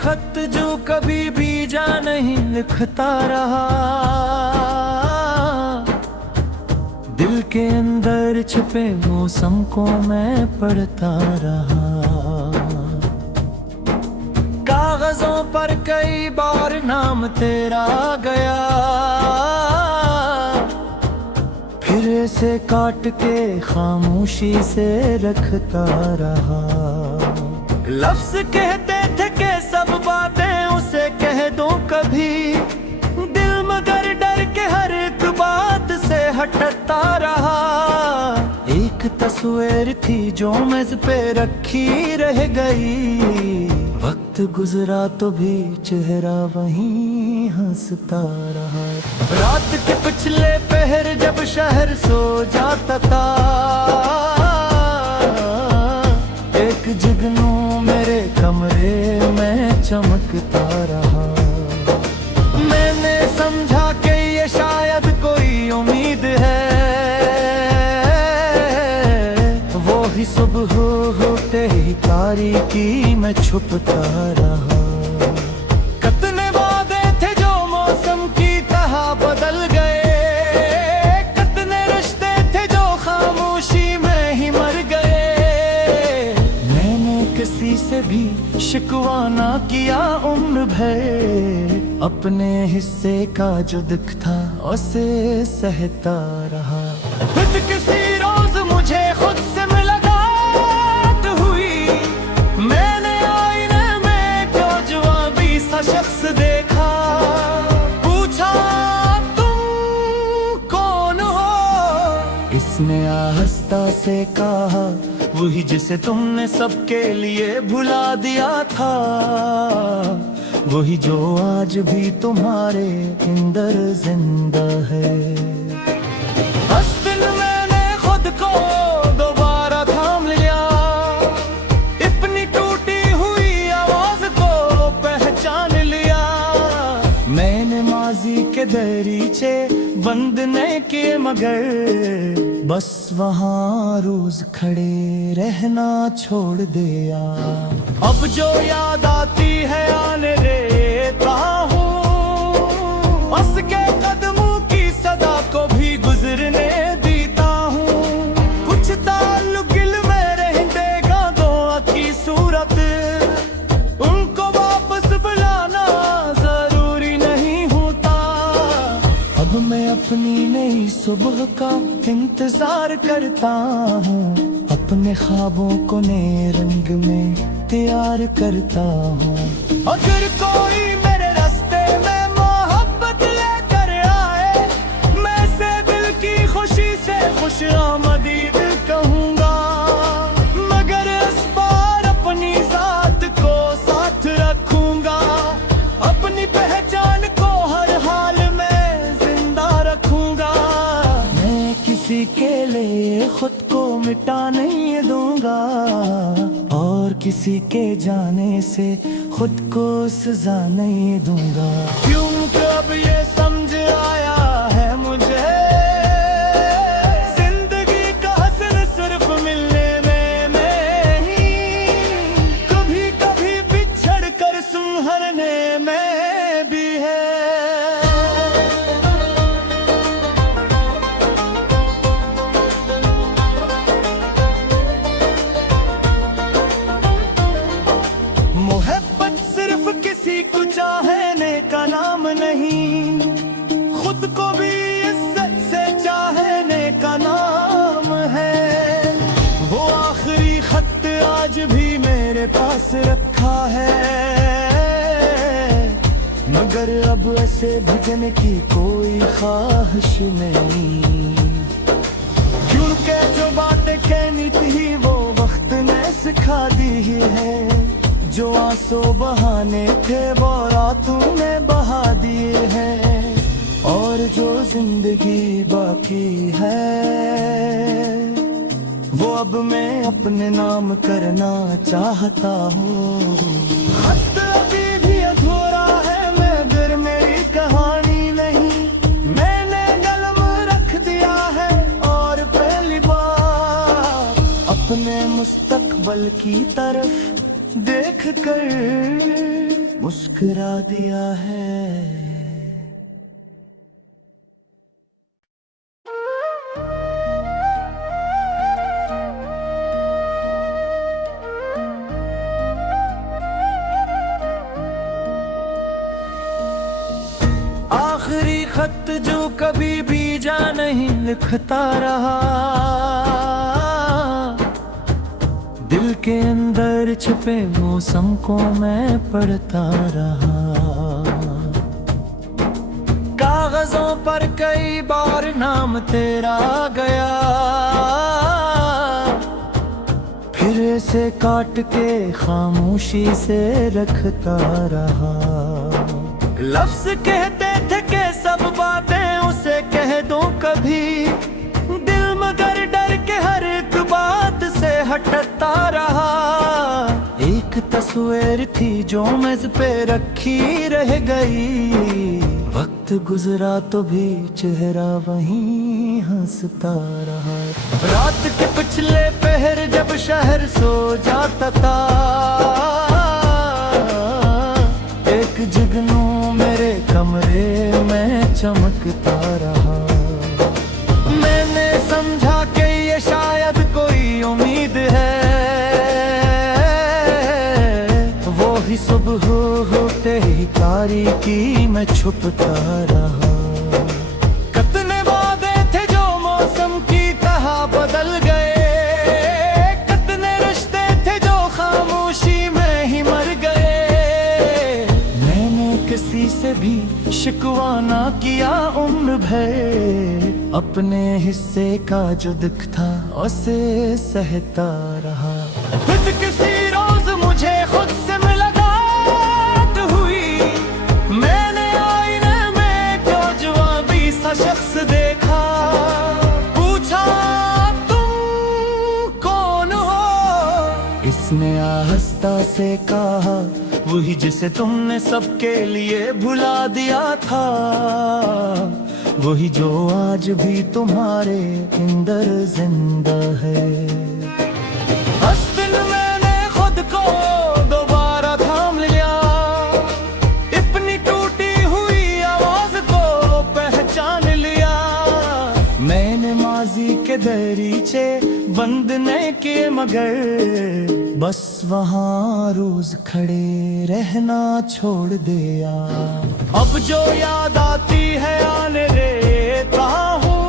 खत जो कभी भी जा नहीं लिखता रहा, दिल के अंदर छुपे मौसम को मैं पढ़ता रहा। कागजों पर कई बार नाम तेरा गया, फिर से काट के खामोशी से रखता रहा। लफ्ज कहते थे कि सब बातें उसे कह दूं कभी, दिल मगर डर के हर एक बात से हटता रहा। एक तस्वीर थी जो मेज पे रखी रह गई, वक्त गुजरा तो भी चेहरा वहीं हंसता रहा। रात के पिछले पहर जब शहर सो जाता था, एक जुगनू मेरे कमरे में चमकता रहा। मैंने समझा कि ये शायद कोई उम्मीद है, वो ही सुबह होते ही तारीकी में छुपता रहा। कितने वादे थे जो मौसम की तरह बदल गए, कितने रिश्ते थे जो खामोशी में ही मर गए। मैंने किसी से भी शिकवा ना किया उम्र भर, अपने हिस्से का जो दुख था उसे सहता रहा। खुद किसी रोज मुझे खुद से मुलाकात हुई, मैंने आईने में जो जवाबी सा शख्स देखा। पूछा तुम कौन हो, इसने आहिस्ता से कहा वही जिसे तुमने सबके लिए भुला दिया था, वही जो आज भी तुम्हारे अंदर जिंदा है। उस दिन मैंने खुद को दोबारा थाम लिया, अपनी टूटी हुई आवाज को पहचान लिया। मैंने माजी के दरीचे बंद नहीं किए, मगर बस वहाँ रोज खड़े रहना छोड़ दिया। अब जो याद आती है आने देता हूँ, उसके कदमों की सदा को भी गुजरने देता हूँ। कुछ ताल्लुक दिल में रहेगा दुआ की सूरत, उनको वापस बुलाना जरूरी नहीं होता। अब मैं अपनी नई सुबह का इंतजार करता हूँ, अपने ख्वाबों को नए रंग में तैयार करता हूँ। अगर कोई मेरे रास्ते में मोहब्बत लेकर आए, मैं से दिल की खुशी से खुशामदीद कहूँगा, मगर इस बार अपनी जात को साथ रखूँगा। अपनी पहचान को हर हाल में जिंदा रखूँगा। मैं किसी के लिए खुद को मिटा नहीं दूंगा, और किसी के जाने से खुद को सजा नहीं दूंगा। क्योंकि अब ये समझ आया है मुझे, जिंदगी का हसन सिर्फ मिलने में नहीं, कभी कभी बिछड़ कर संभलने में भी है। मोहब्बत सिर्फ किसी को चाहने का नाम नहीं, खुद को भी इज्जत से चाहने का नाम है। वो आखिरी खत आज भी मेरे पास रखा है, मगर अब ऐसे भेजने की कोई ख्वाहिश नहीं। क्योंकि जो बातें कहनी थी वो वक्त ने सिखा दी है, जो आंसू बहाने थे वो रातों में बहा दिए हैं, और जो जिंदगी बाकी है वो अब मैं अपने नाम करना चाहता हूँ। खत अभी भी अधूरा है मगर मेरी कहानी नहीं, मैंने कलम रख दिया है और पहली बार अपने मुस्तकबिल की तरफ देख कर मुस्कुरा दिया है। आखिरी खत जो कभी भी जा नहीं लिखता रहा, दिल के अंदर छुपे मौसम को मैं पढ़ता रहा। कागजों पर कई बार नाम तेरा गया, फिर से काट के खामोशी से रखता रहा। लफ्ज कहते थे कि सब बातें उसे कह दूं कभी, दिल मगर डर के हर एक बात से हटता रहा। एक तस्वीर थी जो मेज पे रखी रह गई, वक्त गुजरा तो भी चेहरा वहीं हंसता रहा। रात के पिछले पहर जब शहर सो जाता था, एक जुगनू मेरे कमरे में चमकता रहा। मैंने समझा कि ये शायद कोई उम्मीद है, वो ही सुबह होते ही तारीकी में छुपता रहा। कितने वादे थे जो मौसम की तरह बदल गए, कितने रिश्ते थे जो खामोशी में ही मर गए। मैंने किसी से भी शिकवा ना किया उम्र भर, अपने हिस्से का जो दुख था उसे सहता रहा। खुद किसी रोज मुझे खुद से मुलाकात हुई, मैंने आईने में जो जवाबी सा शख्स देखा। पूछा तुम कौन हो, इसने आहिस्ता से कहा वही जिसे तुमने सबके लिए भुला दिया था, वही जो आज भी तुम्हारे अंदर जिंदा है। उस दिन मैंने खुद को दोबारा थाम लिया, अपनी टूटी हुई आवाज को पहचान लिया। मैंने माजी के दरीचे बंद नहीं किए, मगर बस वहाँ रोज खड़े रहना छोड़ दिया। अब जो याद आती है आने देता हूँ,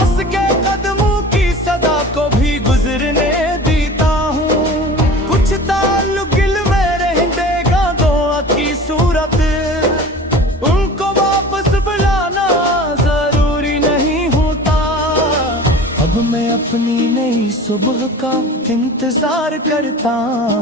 उसके कदमों की सदा को भी गुजरने देता हूँ। कुछ ताल्लुक दिल में रहेगा गोवा की सूरत, उनको वापस बुलाना जरूरी नहीं होता। अब मैं अपनी नई सुबह का इंतजार करता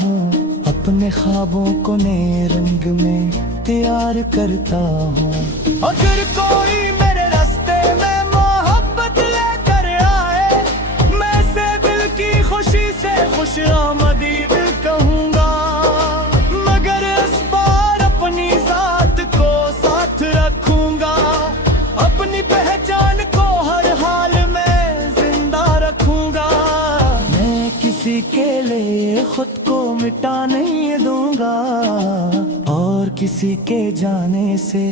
हूँ, अपने ख्वाबों को नए रंग में तैयार करता हूँ। अगर कोई मेरे रास्ते में मोहब्बत लेकर आए, मैं से दिल की खुशी से खुशामदीद कहूँगा। मगर इस बार अपनी जात को साथ रखूँगा, अपनी पहचान को हर हाल में जिंदा रखूँगा। मैं किसी के लिए खुद को मिटा नहीं दूंगा, और किसी के जाने से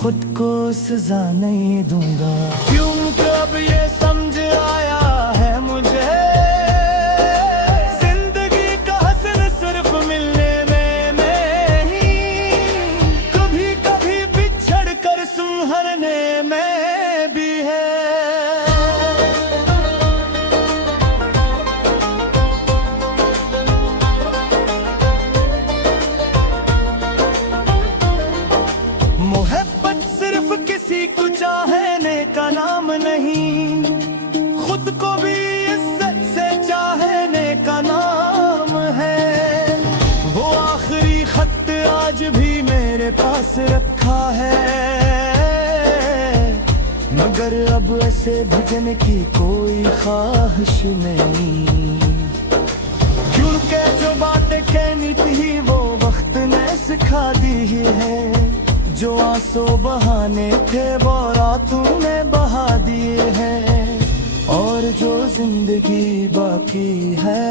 खुद को सजा नहीं दूंगा। क्योंकि अब ये समझ आया है मुझे, जिंदगी का हसन सिर्फ मिलने में नहीं, कभी कभी बिछड़ कर सुनहरने में भी है। मोहब्बत सिर्फ किसी को चाहने का नाम नहीं, खुद को भी इज्जत से चाहने का नाम है। वो आखिरी खत आज भी मेरे पास रखा है, मगर अब ऐसे भेजने की कोई ख्वाहिश नहीं। क्योंकि जो बातें कहनी थी वो वक्त ने सिखा दी है, जो आंसू बहाने थे वो रातों में बहा दिए हैं। और जो जिंदगी बाकी है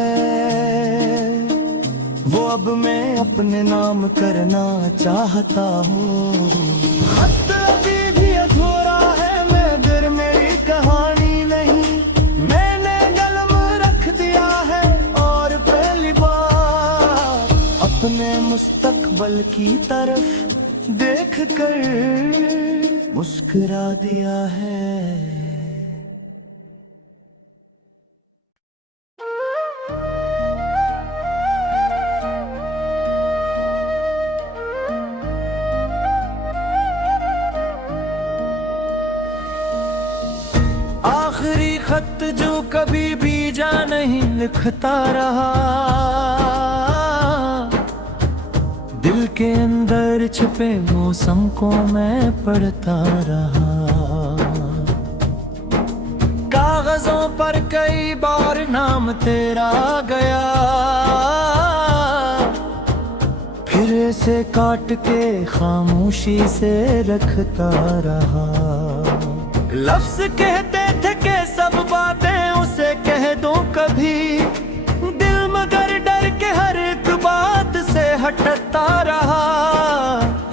वो अब मैं अपने नाम करना चाहता हूँ। खत अभी भी अधूरा है मगर मेरी कहानी नहीं, मैंने कलम रख दिया है और पहली बार अपने मुस्तकबल की तरफ देख कर मुस्कुरा दिया है। आखिरी खत जो कभी भी जा नहीं लिखता रहा, दिल के अंदर छुपे मौसम को मैं पढ़ता रहा। कागजों पर कई बार नाम तेरा गया, फिर से काट के खामोशी से रखता रहा। लफ्ज कहते थे कि सब बातें उसे कह दूं कभी, दिल मगर डर के हर एक बात से हटता रहा।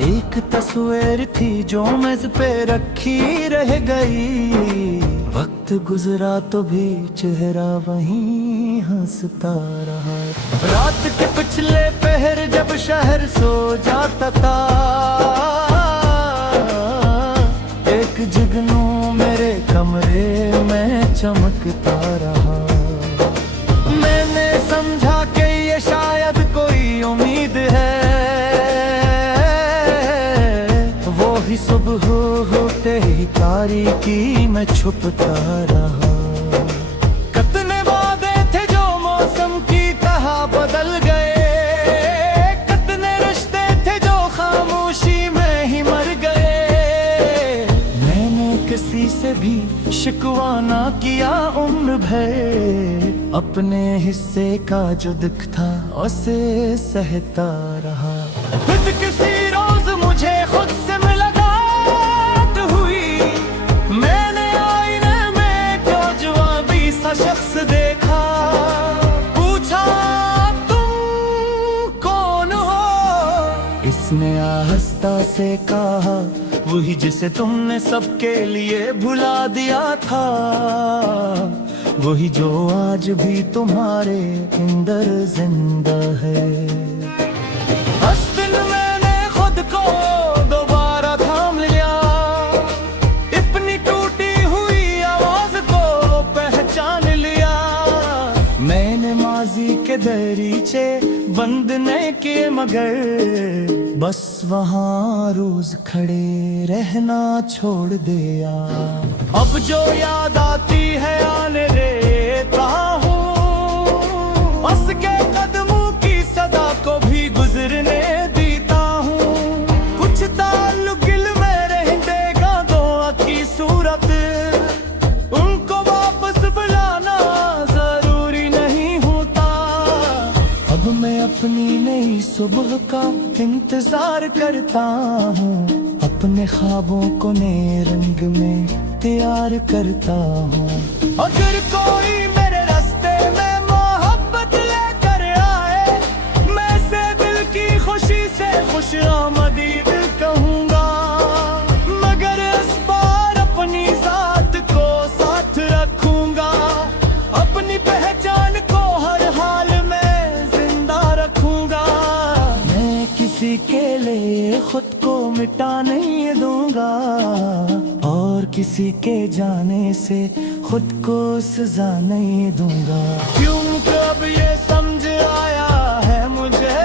एक तस्वीर थी जो मेज पे रखी रह गई, वक्त गुजरा तो भी चेहरा वहीं हंसता रहा। रात के पिछले पहर जब शहर सो जाता था, एक जुगनू मेरे कमरे में चमकता रहा। मैंने समझा कि ये शायद कोई उम्मीद है, वो ही सुबह होते ही तारीकी में छुपता रहा। कितने वादे थे जो मौसम की तरह बदल गए, कितने रिश्ते थे जो खामोशी में ही मर गए। किसी से भी शिकवा ना किया उम्र भर, अपने हिस्से का जो दुख था उसे सहता रहा। खुद किसी रोज मुझे खुद से मुलाकात हुई, मैंने आईने में जो जवाबी सा शख्स देखा। पूछा तुम कौन हो, इसने आहिस्ता से कहा वही जिसे तुमने सबके लिए भुला दिया था, वही जो आज भी तुम्हारे अंदर जिंदा है। उस दिन मैंने खुद को दोबारा थाम लिया, अपनी टूटी हुई आवाज को पहचान लिया। मैंने माजी के दरीचे बंद नहीं किए मगर बस वहाँ रोज खड़े रहना छोड़ दिया। अब जो याद आती है आने देता हूँ, उसके कदमों की सदा को भी गुजरने देता हूँ। कुछ ताल्लुक दिल में रहेगा दुआ की सूरत, उनको वापस बुलाना जरूरी नहीं होता। अब मैं अपनी नई सुबह का इंतजार करता हूँ, अपने ख्वाबों को नए रंग में तैयार करता हूँ। अगर कोई मेरे रास्ते में मोहब्बत लेकर आए, मैं से दिल की खुशी से खुश आमदीद कहूँगा। मगर इस बार अपनी जात को साथ रखूँगा, अपनी पहचान को हर हाल में जिंदा रखूँगा। मैं किसी के लिए खुद को मिटा नहीं दूंगा, और किसी के जाने से खुद को सजा नहीं दूंगा। क्यों कब ये समझ आया है मुझे,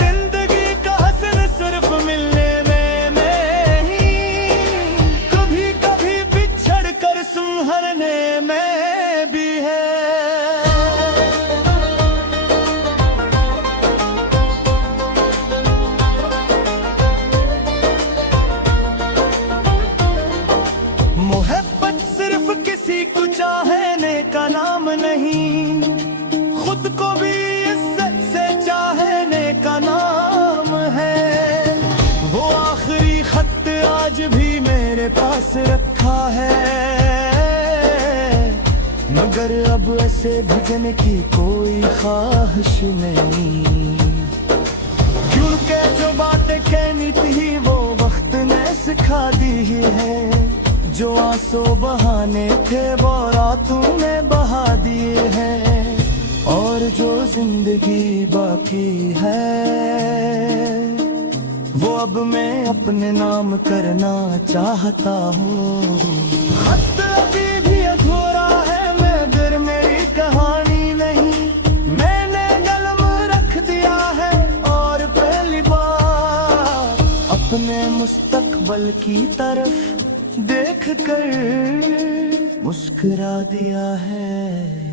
जिंदगी का हसन सिर्फ मिलने में नहीं, कभी कभी बिछड़ कर सुनहरने में भी है। मोहब्बत सिर्फ किसी को चाहने का नाम नहीं, खुद को भी इज्जत से चाहने का नाम है। वो आखिरी खत आज भी मेरे पास रखा है, मगर अब ऐसे भजन की कोई ख्वाहिश नहीं, क्योंकि जो बातें कहनी थी वो वक्त ने सिखा दी है। जो आंसू बहाने थे वो रातों में बहा दिए हैं, और जो जिंदगी बाकी है वो अब मैं अपने नाम करना चाहता हूँ। खत अभी भी अधूरा है मगर मेरी कहानी नहीं, मैंने कलम रख दिया है और पहली बार अपने मुस्तकबल की तरफ देख कर मुस्कुरा दिया है।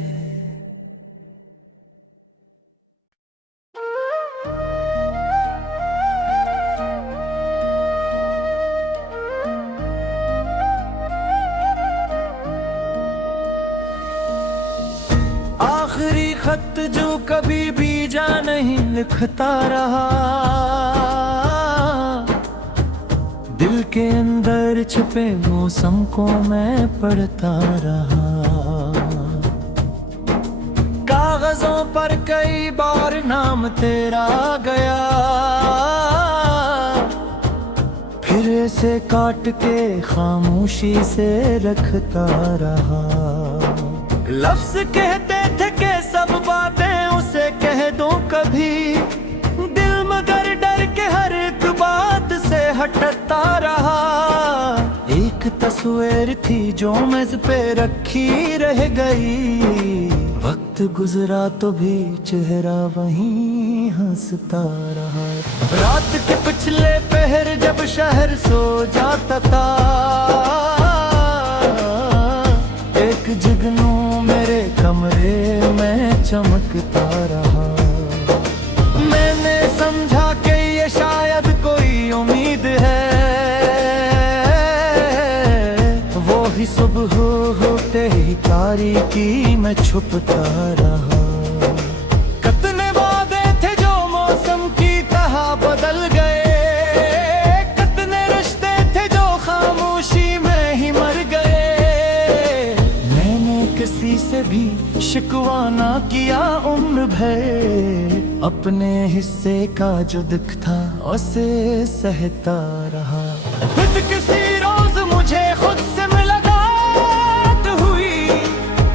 आखिरी खत जो कभी भी जा नहीं लिखता रहा, दिल के अंदर छुपे मौसम को मैं पढ़ता रहा। कागजों पर कई बार नाम तेरा गया, फिर से काट के खामोशी से रखता रहा। लफ्ज कहते थे कि सब बातें उसे कह दूं कभी, दिल मगर डर के हर एक बात से हटता रहा। एक तस्वीर थी जो मेज पे रखी रह गई, वक्त गुजरा तो भी चेहरा वहीं हंसता रहा। रात के पिछले पहर जब शहर सो जाता था, एक जुगनू मेरे कमरे में चमकता रहा। मैंने समझा कि ये शायद कोई उम्मीद है, वो ही सुबह होते ही तारीकी में छुपता रहा। कितने वादे थे जो मौसम की तरह बदल गए, कितने रिश्ते थे जो खामोशी में ही मर गए। किसी से भी शिकवा ना किया उम्र भर, अपने हिस्से का जो दुख था उसे सहता रहा। खुद किसी रोज मुझे खुद से मुलाकात हुई,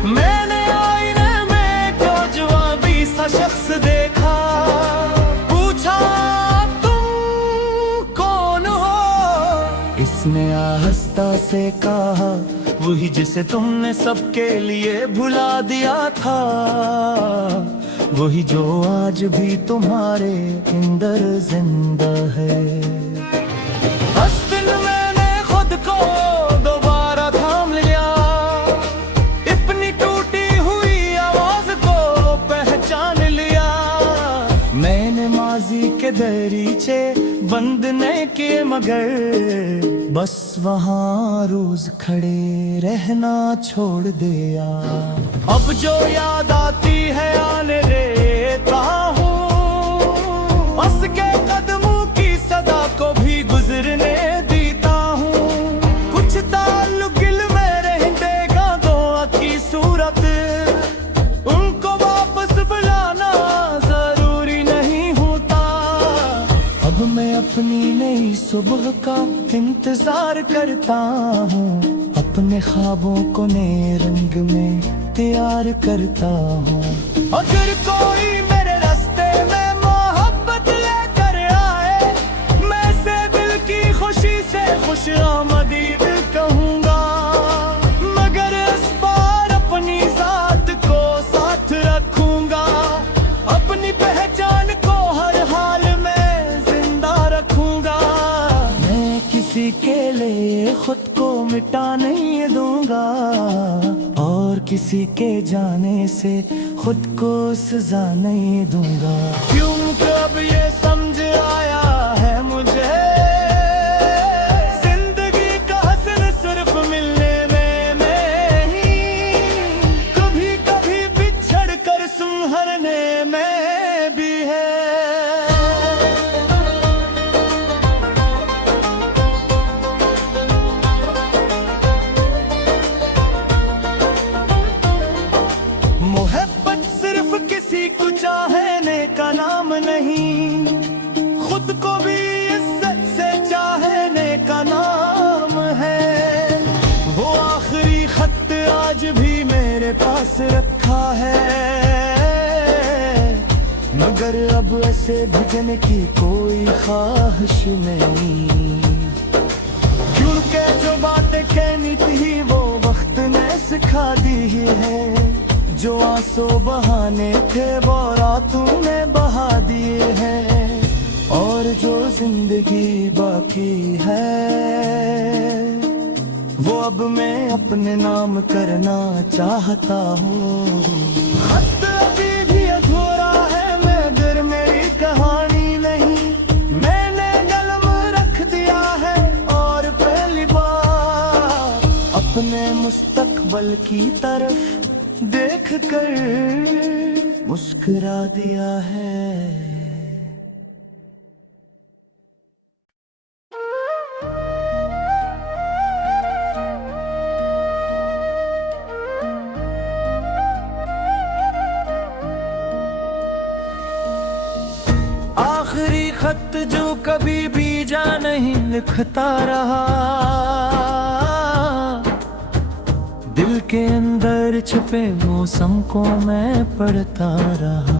मैंने आईने में तो जवाबी सा शख्स देखा। पूछा तुम कौन हो, इसने आहिस्ता से कहा वही जिसे तुमने सबके लिए भुला दिया था, वही जो आज भी तुम्हारे अंदर जिंदा है। उस दिन मैंने खुद को दोबारा थाम लिया, अपनी टूटी हुई आवाज को पहचान लिया। मैंने माजी के दरीचे बंद नहीं किए मगर बस वहाँ रोज खड़े रहना छोड़ दिया। अब जो याद आती है आने देता हूँ, उसके कदमों की सदा को भी गुजरने देता हूँ। कुछ ताल्लुक दिल में रहतेगा दुआ की सूरत, उनको वापस बुलाना जरूरी नहीं होता। अब मैं अपनी नई सुबह का इंतजार करता हूँ, अपने ख्वाबों को नए रंग में तैयार करता हूँ। अगर कोई मेरे रास्ते में मोहब्बत लेकर आए, मैं से दिल की खुशी से खुशामदीद कहूँगा। मगर इस बार अपनी जात को साथ रखूँगा, अपनी पहचान को हर हाल में जिंदा रखूँगा। मैं किसी के लिए खुद को मिटा नहीं दूंगा, और किसी के जाने से खुद को सजा नहीं दूंगा। क्योंकि अब ये समझ आया है मुझे, जिंदगी का हसन सिर्फ मिलने में नहीं, कभी कभी बिछड़ कर सुनहरने में भी है। मेरे पास रखा है, मगर अब ऐसे भेजने की कोई ख्वाहिश नहीं, क्योंकि जो बातें कहनी थी वो वक्त ने सिखा दी है, जो आंसू बहाने थे वो रातों में बहा दिए हैं, और जो जिंदगी बाकी है वो अब मैं अपने नाम करना चाहता हूँ। खत अभी भी अधूरा है मगर मेरी कहानी नहीं, मैंने कलम रख दिया है और पहली बार अपने मुस्तकबल की तरफ देख कर मुस्कुरा दिया है। आखिरी खत जो कभी भी जा नहीं लिखता रहा, दिल के अंदर छुपे मौसम को मैं पढ़ता रहा।